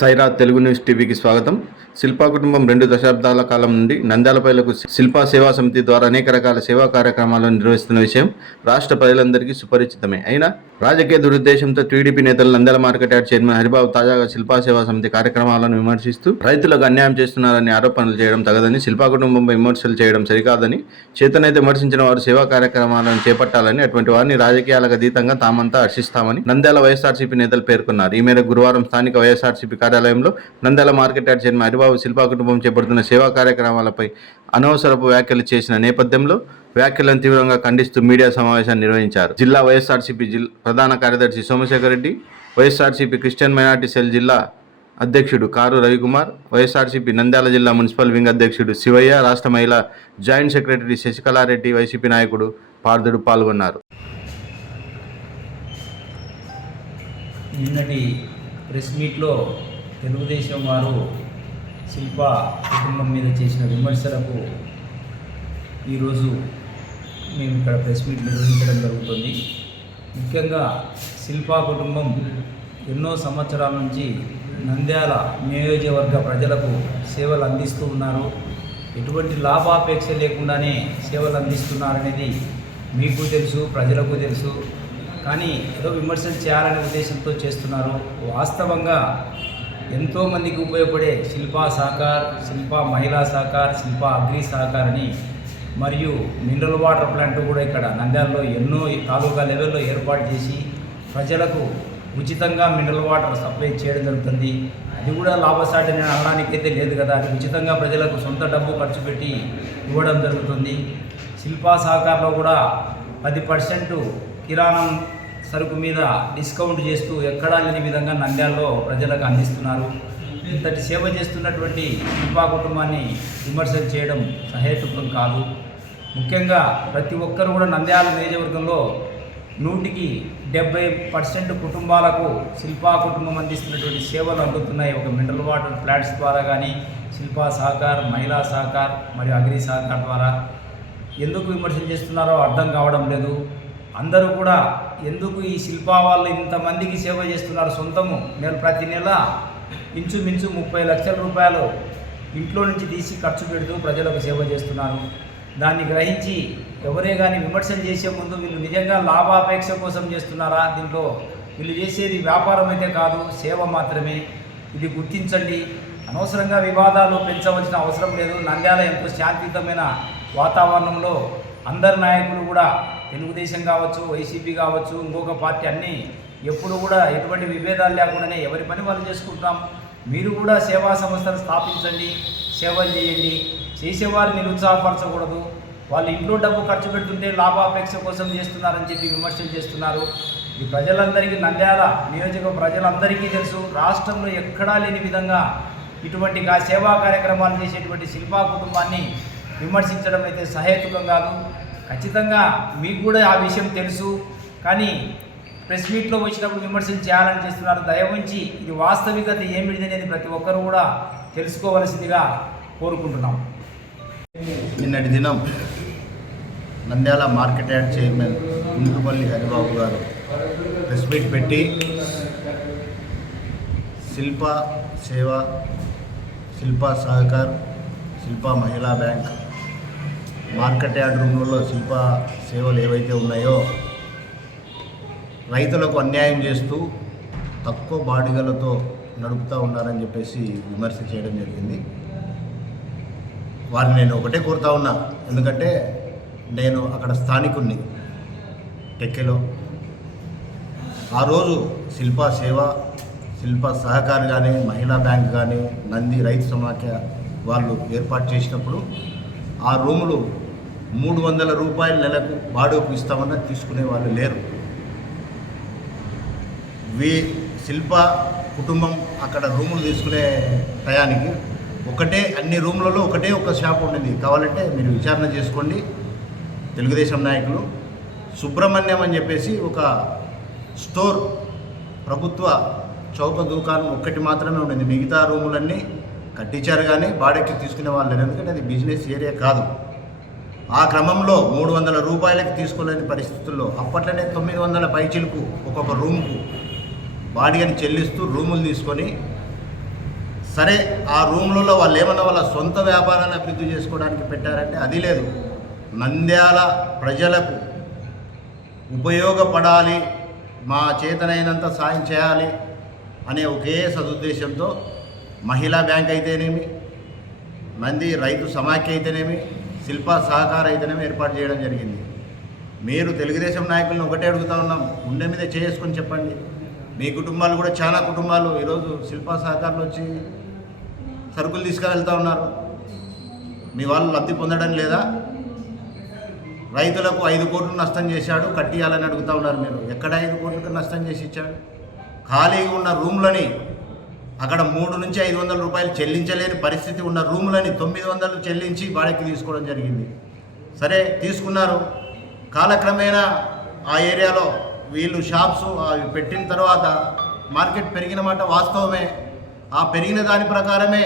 Sye Raa Telugu news టీవీకి స్వాగతం. శిల్పా కుటుంబం రెండు దశాబ్దాల కాలం నుండి నంద్యాలపైలకు శిల్పా సేవా సమితి ద్వారా అనేక రకాల సేవా కార్యక్రమాలను నిర్వహిస్తున్న విషయం రాష్ట్ర ప్రజలందరికీ సుపరిచితమే. అయినా రాజకీయ దురుద్దేశంతో టీడీపీ నేతలు నందల మార్కెట్ యార్డ్ చైర్మన్ హరిబాబు తాజాగా శిల్పా సేవా సమితి కార్యక్రమాలను విమర్శిస్తూ రైతులకు అన్యాయం చేస్తున్నారని ఆరోపణలు చేయడం తగదని శిల్పా కుటుంబంపై విమర్శలు చేయడం సరికాదని చేతనైతే విమర్శించిన వారు సేవా కార్యక్రమాలను చేపట్టాలని అటువంటి వారిని రాజకీయాలకు అతీతంగా తామంతా హర్షిస్తామని నంద్యాల వైఎస్ఆర్సీపీ నేతలు పేర్కొన్నారు. ఈ మేరకు గురువారం స్థానిక వైఎస్ఆర్సీపీ కార్యాలయంలో Nandyal market yard chairman Haribabu Shilpa కుటుంబం చేపడుతున్న సేవా కార్యక్రమాలపై అనవసరపు వ్యాఖ్యలు చేసిన నేపథ్యంలో వ్యాఖ్యలను తీవ్రంగా ఖండిస్తూ మీడియా సమావేశాన్ని నిర్వహించారు. జిల్లా వైఎస్ఆర్సీపీ జిల్లా ప్రధాన కార్యదర్శి Somashekar Reddy YSRCP Christian minority cell జిల్లా అధ్యక్షుడు కారు రవికుమార్ వైఎస్ఆర్సీపీ నంద్యాల జిల్లా మున్సిపల్ వింగ్ అధ్యక్షుడు శివయ్య రాష్ట్ర మహిళా జాయింట్ సెక్రటరీ శశికళారెడ్డి వైసీపీ నాయకుడు పార్దుడు పాల్గొన్నారు. నిన్నటి ప్రెస్ మీట్లో తెలుగుదేశం వారు శిల్ప కుటుంబం మీద చేసిన విమర్శలకు ఈరోజు మేము ఇక్కడ ప్రెస్ మీట్ నిర్వహించడం జరుగుతుంది. ముఖ్యంగా శిల్పా కుటుంబం ఎన్నో సంవత్సరాల నుంచి నంద్యాల నియోజకవర్గ ప్రజలకు సేవలు అందిస్తూ ఉన్నారు. ఎటువంటి లాభాపేక్ష లేకుండానే సేవలు అందిస్తున్నారనేది మీకు తెలుసు ప్రజలకు తెలుసు. కానీ ఏదో విమర్శలు చేయాలనే ఉద్దేశంతో చేస్తున్నారు. వాస్తవంగా ఎంతోమందికి ఉపయోగపడే శిల్పా సహకార్ శిల్పా మహిళా సహకార్ శిల్పా అగ్రి సహకార్ అని మరియు మినరల్ వాటర్ ప్లాంట్ కూడా ఇక్కడ నంద్యాలలో ఎన్నో తాలూకా లెవెల్లో ఏర్పాటు చేసి ప్రజలకు ఉచితంగా మినరల్ వాటర్ సప్లై చేయడం జరుగుతుంది. అది కూడా లాభసాటి నేను అనడానికైతే లేదు కదా. అది ఉచితంగా ప్రజలకు సొంత డబ్బు ఖర్చు పెట్టి ఇవ్వడం జరుగుతుంది. శిల్పా సహకారంలో కూడా పది పర్సెంట్ కిరాణం సరుకు మీద డిస్కౌంట్ చేస్తూ ఎక్కడా లేని విధంగా నంద్యాలలో ప్రజలకు అందిస్తున్నారు. ఇంతటి సేవ చేస్తున్నటువంటి శిల్పా కుటుంబాన్ని విమర్శలు చేయడం సహేతుకం కాదు. ముఖ్యంగా ప్రతి ఒక్కరు కూడా నంద్యాల నియోజకవర్గంలో నూటికి డెబ్బై పర్సెంట్ కుటుంబాలకు శిల్పా కుటుంబం అందిస్తున్నటువంటి సేవలు అందుతున్నాయి. ఒక మినరల్ వాటర్ ప్లాంట్స్ ద్వారా కానీ శిల్పా సహకార్ మహిళా సహకార్ మరియు అగ్రి సహకార్ ద్వారా ఎందుకు విమర్శలు చేస్తున్నారో అర్థం కావడం లేదు. అందరూ కూడా ఎందుకు ఈ శిల్పా వాళ్ళు ఇంతమందికి సేవ చేస్తున్నారు? సొంతము నేను ప్రతి నెల ఇంచుమించు ముప్పై లక్షల రూపాయలు ఇంట్లో నుంచి తీసి ఖర్చు పెడుతూ ప్రజలకు సేవ చేస్తున్నారు. దాన్ని గ్రహించి ఎవరే కానీ విమర్శలు చేసే ముందు వీళ్ళు నిజంగా లాభాపేక్ష కోసం చేస్తున్నారా? దీంట్లో వీళ్ళు చేసేది వ్యాపారం అయితే కాదు సేవ మాత్రమే. ఇది గుర్తించండి. అనవసరంగా వివాదాలు పెంచవలసిన అవసరం లేదు. నంద్యాల ఎంతో శాంతియుతమైన వాతావరణంలో అందరు నాయకులు కూడా తెలుగుదేశం కావచ్చు వైసీపీ కావచ్చు ఇంకొక పార్టీ అన్నీ ఎప్పుడు కూడా ఎటువంటి విభేదాలు లేకుండానే ఎవరి పని వాళ్ళు చేసుకుంటాం. మీరు కూడా సేవా సంస్థలు స్థాపించండి సేవలు చేయండి. చేసేవారు నిరుత్సాహపరచకూడదు. వాళ్ళు ఇంట్లో డబ్బు ఖర్చు పెడుతుంటే లాభాపేక్ష కోసం చేస్తున్నారని చెప్పి విమర్శలు చేస్తున్నారు. ఈ ప్రజలందరికీ నంద్యాల నియోజక ప్రజలందరికీ తెలుసు. రాష్ట్రంలో ఎక్కడా లేని విధంగా ఇటువంటి సేవా కార్యక్రమాలు చేసేటువంటి శిల్పా కుటుంబాన్ని విమర్శించడం అయితే సహేతుకం కాదు. ఖచ్చితంగా మీకు కూడా ఆ విషయం తెలుసు. కానీ ప్రెస్ మీట్లో వచ్చినప్పుడు విమర్శలు చేయాలని చేస్తున్నారు. దయవుంచి ఇది వాస్తవికత ఏమిటి అనేది ప్రతి ఒక్కరు కూడా తెలుసుకోవలసిందిగా కోరుకుంటున్నాం. నిన్నటి దినం Nandyal market yard chairman Kuntupalli Haribabu garu press meet పెట్టి శిల్ప సేవ Shilpa Sahakar Shilpa Mahila bank market yard రూమ్లలో Shilpa సేవలు ఏవైతే ఉన్నాయో రైతులకు అన్యాయం చేస్తూ తక్కువ బాడిగలతో నడుపుతూ ఉన్నారని చెప్పేసి విమర్శ చేయడం జరిగింది. వారిని నేను ఒకటే కోరుతా ఉన్నా. ఎందుకంటే నేను అక్కడ స్థానికుణ్ణి. టెక్కెలో. ఆ రోజు శిల్ప సేవ శిల్ప సహకార్ కానీ మహిళా బ్యాంక్ కానీ నంది రైతు సమాఖ్య వాళ్ళు ఏర్పాటు చేసినప్పుడు ఆ రూములు మూడు వందల రూపాయల నెలకు బాడుకు ఇస్తామన్నా తీసుకునే వాళ్ళు లేరు. వీ శిల్ప కుటుంబం అక్కడ రూములు తీసుకునే టయానికి ఒకటే అన్ని రూములలో ఒకటే ఒక షాప్ ఉండింది. కావాలంటే మీరు విచారణ చేసుకోండి. తెలుగుదేశం నాయకులు సుబ్రహ్మణ్యం అని చెప్పేసి ఒక స్టోర్ ప్రభుత్వ చౌక దుకాణం ఒక్కటి మాత్రమే ఉండింది. మిగతా రూములన్నీ కట్టించారు కానీ బాడెక్కి తీసుకునే వాళ్ళు లేరు. ఎందుకంటే అది బిజినెస్ ఏరియా కాదు. ఆ క్రమంలో మూడు వందల రూపాయలకి తీసుకోలేని పరిస్థితుల్లో అప్పట్లోనే తొమ్మిది వందల పైచిలకు ఒక్కొక్క రూమ్కు బాడీని చెల్లిస్తూ రూములు తీసుకొని సరే ఆ రూమ్లలో వాళ్ళు ఏమన్నా వాళ్ళ సొంత వ్యాపారాన్ని అభివృద్ధి చేసుకోవడానికి పెట్టారంటే అది లేదు. నంద్యాల ప్రజలకు ఉపయోగపడాలి మా చేతనైనంత సాయం చేయాలి అనే ఒకే సదుద్దేశంతో మహిళా బ్యాంక్ అయితేనేమి నంది రైతు సమాఖ్య అయితేనేమి శిల్ప సహకార అయితేనేమి ఏర్పాటు చేయడం జరిగింది. మీరు తెలుగుదేశం నాయకులను ఒకటే అడుగుతా ఉన్నాం గుండె మీద చేసుకొని చెప్పండి. మీ కుటుంబాలు కూడా చాలా కుటుంబాలు. ఈరోజు శిల్ప సహకారులు వచ్చి సరుకులు తీసుకువెళ్తా ఉన్నారు. మీ వాళ్ళు లబ్ధి పొందడం లేదా? రైతులకు ఐదు కోట్లు నష్టం చేశాడు కట్టియాలని అడుగుతా ఉన్నారు మీరు. ఎక్కడ ఐదు కోట్లకు నష్టం చేసి ఇచ్చాడు? ఖాళీగా ఉన్న రూమ్లని అక్కడ మూడు నుంచి ఐదు వందల రూపాయలు చెల్లించలేని పరిస్థితి ఉన్న రూములని తొమ్మిది వందలు చెల్లించి బాడీకి తీసుకోవడం జరిగింది. సరే తీసుకున్నారు. కాలక్రమేణా ఆ ఏరియాలో వీళ్ళు షాప్స్ అవి పెట్టిన తర్వాత మార్కెట్ పెరిగిన మాట వాస్తవమే. ఆ పెరిగిన దాని ప్రకారమే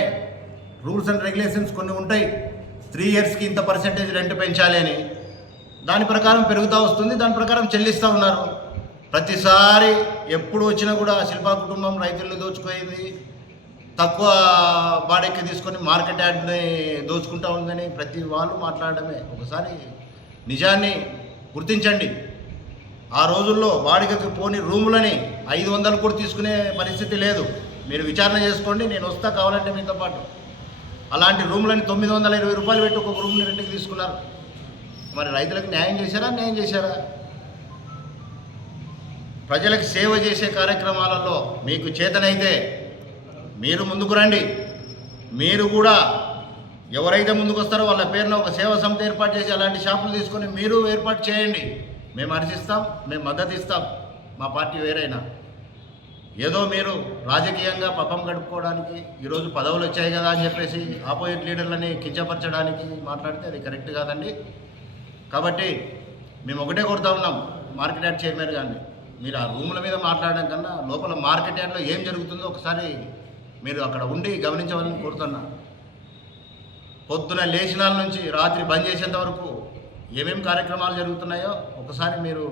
రూల్స్ అండ్ రెగ్యులేషన్స్ కొన్ని ఉంటాయి. త్రీ ఇయర్స్కి ఇంత పర్సెంటేజ్ రెంట్ పెంచాలి అని. దాని ప్రకారం పెరుగుతూ వస్తుంది దాని ప్రకారం చెల్లిస్తూ ఉన్నారు. ప్రతిసారి ఎప్పుడు వచ్చినా కూడా శిల్పా కుటుంబం రైతుల్ని దోచుకోయింది తక్కువ బాడెక్కి తీసుకొని మార్కెట్ యార్డ్ని దోచుకుంటా ఉందని ప్రతి వాళ్ళు మాట్లాడడమే. ఒకసారి నిజాన్ని గుర్తించండి. ఆ రోజుల్లో బాడిగకి పోని రూములని ఐదు వందలు కూడా తీసుకునే పరిస్థితి లేదు. మీరు విచారణ చేసుకోండి నేను వస్తా కావాలంటే మీతో పాటు. అలాంటి రూమ్లని తొమ్మిది వందల ఇరవై రూపాయలు పెట్టి ఒక రూమ్ని రెండుకి తీసుకున్నారు. మరి రైతులకు న్యాయం చేశారా న్యాయం చేశారా? ప్రజలకు సేవ చేసే కార్యక్రమాలలో మీకు చేతనైతే మీరు ముందుకు రండి. మీరు కూడా ఎవరైతే ముందుకు వస్తారో వాళ్ళ పేరున ఒక సేవా సంస్థ ఏర్పాటు చేసి అలాంటి షాపులు తీసుకొని మీరు ఏర్పాటు చేయండి. మేము హర్షిస్తాం మేము మద్దతు ఇస్తాం. మా పార్టీ వేరైనా. ఏదో మీరు రాజకీయంగా పపం గడుపుకోవడానికి ఈరోజు పదవులు వచ్చాయి కదా అని చెప్పేసి ఆపోజిట్ లీడర్లని కించపరచడానికి మాట్లాడితే అది కరెక్ట్ కాదండి. కాబట్టి మేము ఒకటే కొడతా ఉన్నాం మార్కెట్ యార్డ్ చైర్మన్ గారిని. మీరు ఆ రూముల మీద మాట్లాడడం కన్నా లోపల మార్కెట్ యార్డ్లో ఏం జరుగుతుందో ఒకసారి మీరు అక్కడ ఉండి గమనించవాలని కోరుతున్నా. పొద్దున లేచినాల నుంచి రాత్రి బంద్ చేసేంత వరకు ఏమేమి కార్యక్రమాలు జరుగుతున్నాయో ఒకసారి మీరు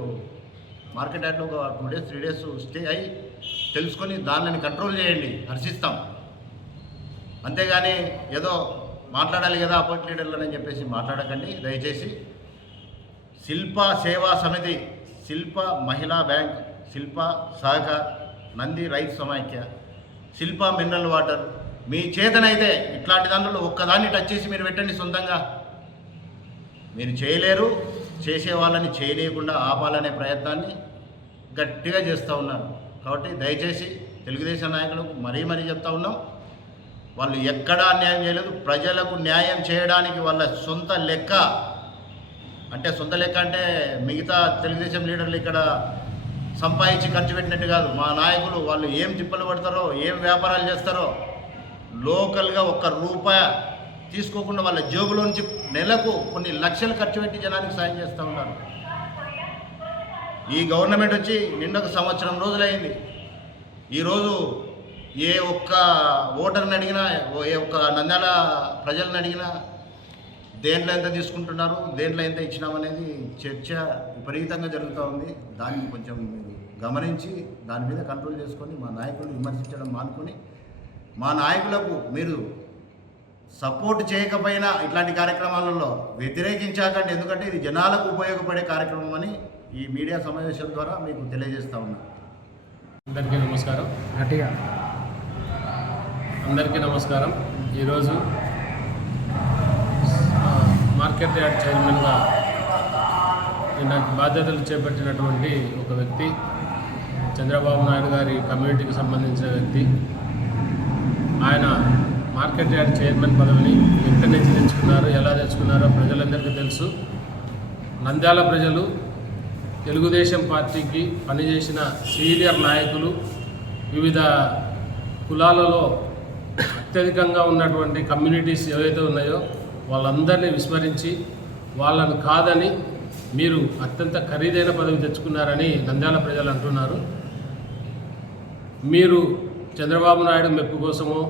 మార్కెట్ యార్డ్లో ఒక two days three days stay అయ్యి తెలుసుకొని దానిని కంట్రోల్ చేయండి హర్షిస్తాం. అంతేగాని ఏదో మాట్లాడాలి కదా అపోజిట్ లీడర్లని అని చెప్పేసి మాట్లాడకండి. దయచేసి శిల్ప సేవా సమితి శిల్ప మహిళా బ్యాంక్ శిల్ప సహకార్ నంది రైతు సమాఖ్య శిల్ప మినరల్ వాటర్ మీ చేతనైతే ఇట్లాంటి దానిలో ఒక్కదాన్ని టచ్ చేసి మీరు పెట్టండి సొంతంగా. మీరు చేయలేరు చేసే వాళ్ళని చేయలేకుండా ఆపాలనే ప్రయత్నాన్ని గట్టిగా చేస్తూ ఉన్నారు. కాబట్టి దయచేసి తెలుగుదేశం నాయకులకు మరీ మరీ చెప్తా ఉన్నాం. వాళ్ళు ఎక్కడా అన్యాయం చేయలేదు. ప్రజలకు న్యాయం చేయడానికి వాళ్ళ సొంత లెక్క అంటే సొంత లెక్క అంటే మిగతా తెలుగుదేశం లీడర్లు ఇక్కడ సంపాదించి ఖర్చు పెట్టినట్టు కాదు. మా నాయకులు వాళ్ళు ఏం చిప్పలు పడతారో ఏం వ్యాపారాలు చేస్తారో లోకల్గా ఒక్క రూపాయి తీసుకోకుండా వాళ్ళ జేబులో నుంచి నెలకు కొన్ని లక్షలు ఖర్చు పెట్టి జనానికి సాయం చేస్తూ ఉన్నారు. ఈ గవర్నమెంట్ వచ్చి నిండొక సంవత్సరం రోజులైంది. ఈరోజు ఏ ఒక్క ఓటర్ని అడిగినా ఏ ఒక్క నంద్యాల ప్రజలను అడిగినా దేంట్లో ఎంత తీసుకుంటున్నారు దేంట్లో ఎంత ఇచ్చినామనేది చర్చ విపరీతంగా జరుగుతూ ఉంది. దాన్ని కొంచెం మీరు గమనించి దాని మీద కంట్రోల్ చేసుకొని మా నాయకులను విమర్శించడం మానుకొని మా నాయకులకు మీరు సపోర్ట్ చేయకపోయినా ఇట్లాంటి కార్యక్రమాలలో వ్యతిరేకించాకండి. ఎందుకంటే ఇది జనాలకు ఉపయోగపడే కార్యక్రమం అని ఈ మీడియా సమావేశం ద్వారా మీకు తెలియజేస్తా ఉన్నా. అందరికీ నమస్కారం. గట్టిగా. అందరికీ నమస్కారం. ఈరోజు మార్కెట్ యార్డ్ చైర్మన్గా నిన్న బాధ్యతలు చేపట్టినటువంటి ఒక వ్యక్తి చంద్రబాబు నాయుడు గారి కమ్యూనిటీకి సంబంధించిన వ్యక్తి. ఆయన మార్కెట్ యార్డ్ చైర్మన్ పదవిని ఎక్కడి నుంచి తెచ్చుకున్నారో ఎలా తెచ్చుకున్నారో ప్రజలందరికీ తెలుసు. నంద్యాల ప్రజలు తెలుగుదేశం పార్టీకి పనిచేసిన సీనియర్ నాయకులు వివిధ కులాలలో అత్యధికంగా ఉన్నటువంటి కమ్యూనిటీస్ ఏవైతే ఉన్నాయో వాళ్ళందరినీ విస్మరించి వాళ్ళను కాదని మీరు అత్యంత ఖరీదైన పదవి తెచ్చుకున్నారని నంద్యాల ప్రజలు అంటున్నారు. మీరు చంద్రబాబు నాయుడు మెప్పు కోసమో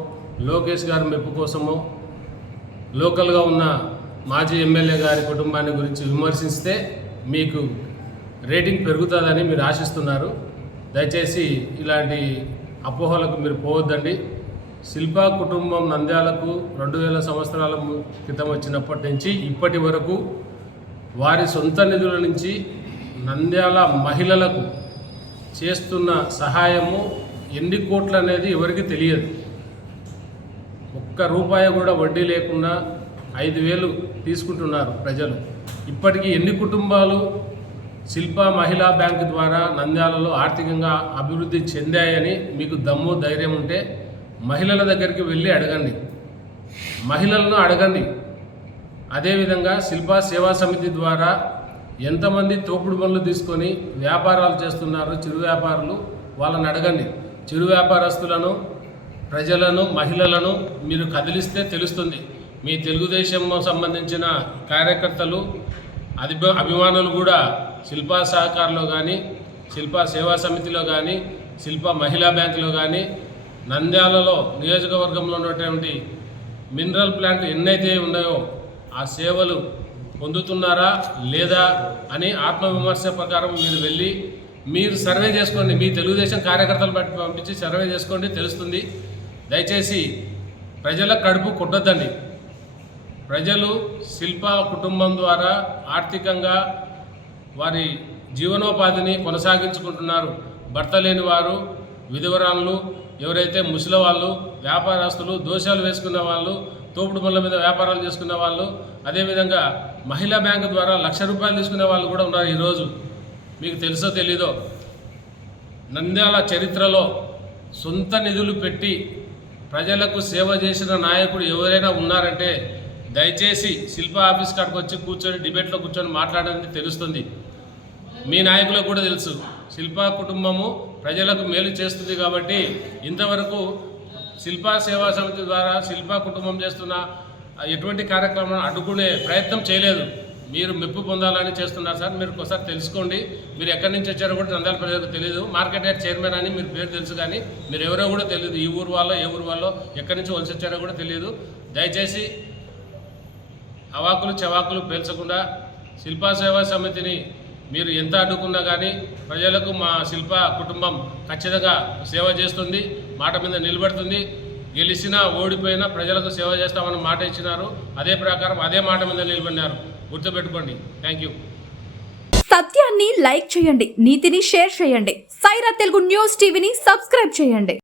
లోకేష్ గారి మెప్పు కోసమో లోకల్గా ఉన్న మాజీ ఎమ్మెల్యే గారి కుటుంబాన్ని గురించి విమర్శిస్తే మీకు రేటింగ్ పెరుగుతుందని మీరు ఆశిస్తున్నారు. దయచేసి ఇలాంటి అపోహలకు మీరు పోవద్దండి. శిల్పా కుటుంబం నంద్యాలకు రెండు వేల సంవత్సరాల క్రితం వచ్చినప్పటి నుంచి ఇప్పటి వరకు వారి సొంత నిధుల నుంచి నంద్యాల మహిళలకు చేస్తున్న సహాయము ఎన్ని కోట్లు అనేది ఎవరికి తెలియదు. ఒక్క రూపాయి కూడా వడ్డీ లేకుండా ఐదు వేలు తీసుకుంటున్నారు ప్రజలు. ఇప్పటికీ ఎన్ని కుటుంబాలు శిల్ప మహిళా బ్యాంక్ ద్వారా నంద్యాలలో ఆర్థికంగా అభివృద్ధి చెందాయని మీకు దమ్ము ధైర్యం ఉంటే మహిళల దగ్గరికి వెళ్ళి అడగండి. మహిళలను అడగండి. అదేవిధంగా శిల్పా సేవా సమితి ద్వారా ఎంతమంది తోపుడు పనులు తీసుకొని వ్యాపారాలు చేస్తున్నారు చిరు వ్యాపారులు వాళ్ళని అడగండి. చిరు వ్యాపారస్తులను ప్రజలను మహిళలను మీరు కదిలిస్తే తెలుస్తుంది. మీ తెలుగుదేశం సంబంధించిన కార్యకర్తలు అది అభిమానులు కూడా శిల్పా సహకారంలో కానీ శిల్పా సేవా సమితిలో కానీ శిల్పా మహిళా బ్యాంకులో కానీ నంద్యాలలో నియోజకవర్గంలో ఉన్నటువంటి మినరల్ ప్లాంట్ ఎన్నైతే ఉన్నాయో ఆ సేవలు పొందుతున్నారా లేదా అని ఆత్మవిమర్శ ప్రకారం మీరు వెళ్ళి మీరు సర్వే చేసుకోండి. మీ తెలుగుదేశం కార్యకర్తలు బట్టి పంపించి సర్వే చేసుకోండి. తెలుస్తుంది. దయచేసి ప్రజల కడుపు కొట్టొద్దండి. ప్రజలు శిల్ప కుటుంబం ద్వారా ఆర్థికంగా వారి జీవనోపాధిని కొనసాగించుకుంటున్నారు. భర్త లేని వారు విధవరాన్లు ఎవరైతే ముసలి వాళ్ళు వ్యాపారస్తులు దోషాలు వేసుకున్న వాళ్ళు తోపుడు పనుల మీద వ్యాపారాలు చేసుకున్న వాళ్ళు అదేవిధంగా మహిళా బ్యాంకు ద్వారా లక్ష రూపాయలు తీసుకునే వాళ్ళు కూడా ఉన్నారు ఈరోజు. మీకు తెలుసో తెలీదో నంద్యాల చరిత్రలో సొంత నిధులు పెట్టి ప్రజలకు సేవ చేసిన నాయకుడు ఎవరైనా ఉన్నారంటే దయచేసి శిల్ప ఆఫీస్ కాడికి వచ్చి కూర్చొని డిబేట్లో కూర్చొని మాట్లాడాలని తెలుస్తుంది. మీ నాయకులకు కూడా తెలుసు. శిల్పా కుటుంబము ప్రజలకు మేలు చేస్తుంది కాబట్టి ఇంతవరకు శిల్పా సేవా సమితి ద్వారా శిల్ప కుటుంబం చేస్తున్న ఎటువంటి కార్యక్రమాన్ని అడ్డుకునే ప్రయత్నం చేయలేదు. మీరు మెప్పు పొందాలని చేస్తున్నారు సార్. మీరు ఒకసారి తెలుసుకోండి. మీరు ఎక్కడి నుంచి వచ్చారో కూడా నంద్యాల ప్రజలకు తెలియదు మార్కెట్ యార్డ్ చైర్మన్ అని మీరు పేరు తెలుసు కానీ మీరు ఎవరో కూడా తెలియదు ఈ ఊరు వాళ్ళో ఏ ఊరు వాళ్ళో ఎక్కడి నుంచి వలసి వచ్చారో కూడా తెలియదు దయచేసి అవాకులు చవాకులు పేల్చకుండా శిల్పా సేవా సమితిని మీరు ఎంత అడ్డుకున్నా కానీ ప్రజలకు మా శిల్ప కుటుంబం ఖచ్చితంగా సేవ చేస్తుంది మాట మీద నిలబడుతుంది. గెలిచినా ఓడిపోయినా ప్రజలకు సేవ చేస్తామని మాట ఇచ్చినారు. అదే ప్రకారం అదే మాట మీద నిలబడినారు. గుర్తుపెట్టుకోండి. థ్యాంక్ యూ సత్యాన్ని లైక్ చేయండి నీతిని షేర్ చేయండి. సైరా తెలుగు న్యూస్ టీవీని సబ్స్క్రైబ్ చేయండి.